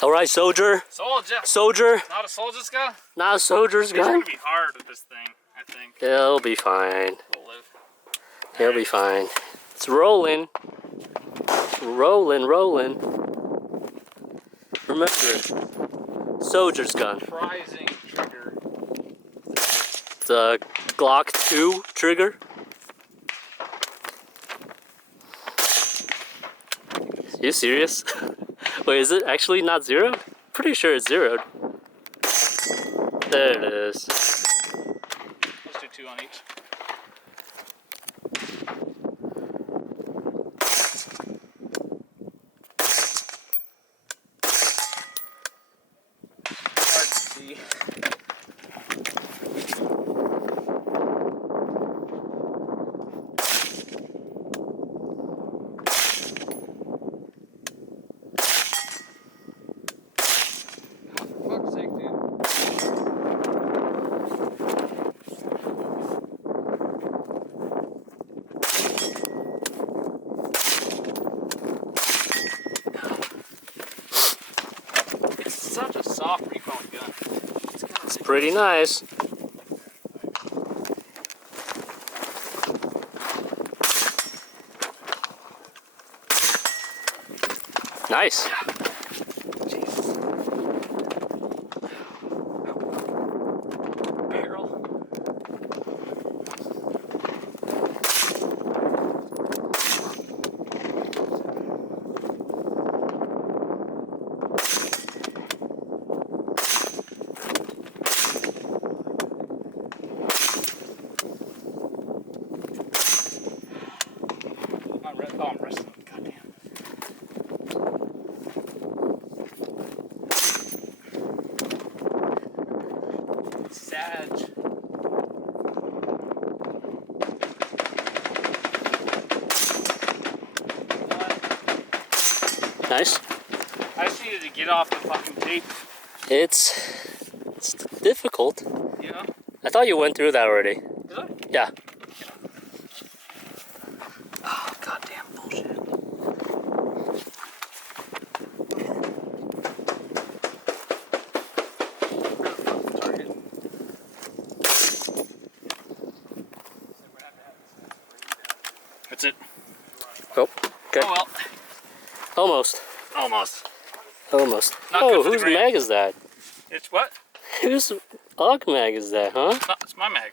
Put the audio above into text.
All right, soldier. Soldier. Soldier. Not a soldier's gun? Not a soldier's gun. It's gonna be hard with this thing, I think. It'll be fine. We'll live. It'll be fine. It's rolling. Rolling, rolling. Remember, soldier's gun. Surprising trigger. It's a Glock 2 trigger. You serious? Wait, is it actually not zero? Pretty sure it's zeroed. There it is. Let's do 2 on each. Hard to see. For fuck's sake, dude. It's such a soft recoil gun. It's pretty nice. Nice. Barrel. I'm resting. Goddamn. Sag. Nice. I just needed to get off the fucking tape. It's difficult. You know? I thought you went through that already. Did I? Yeah. Oh, goddamn bullshit. That's it. Oh, okay. Oh well. Almost. Almost. Almost. Not Oh, good for the whose grain. mag is that? It's what? Whose AUG mag is that, huh? No, it's my mag.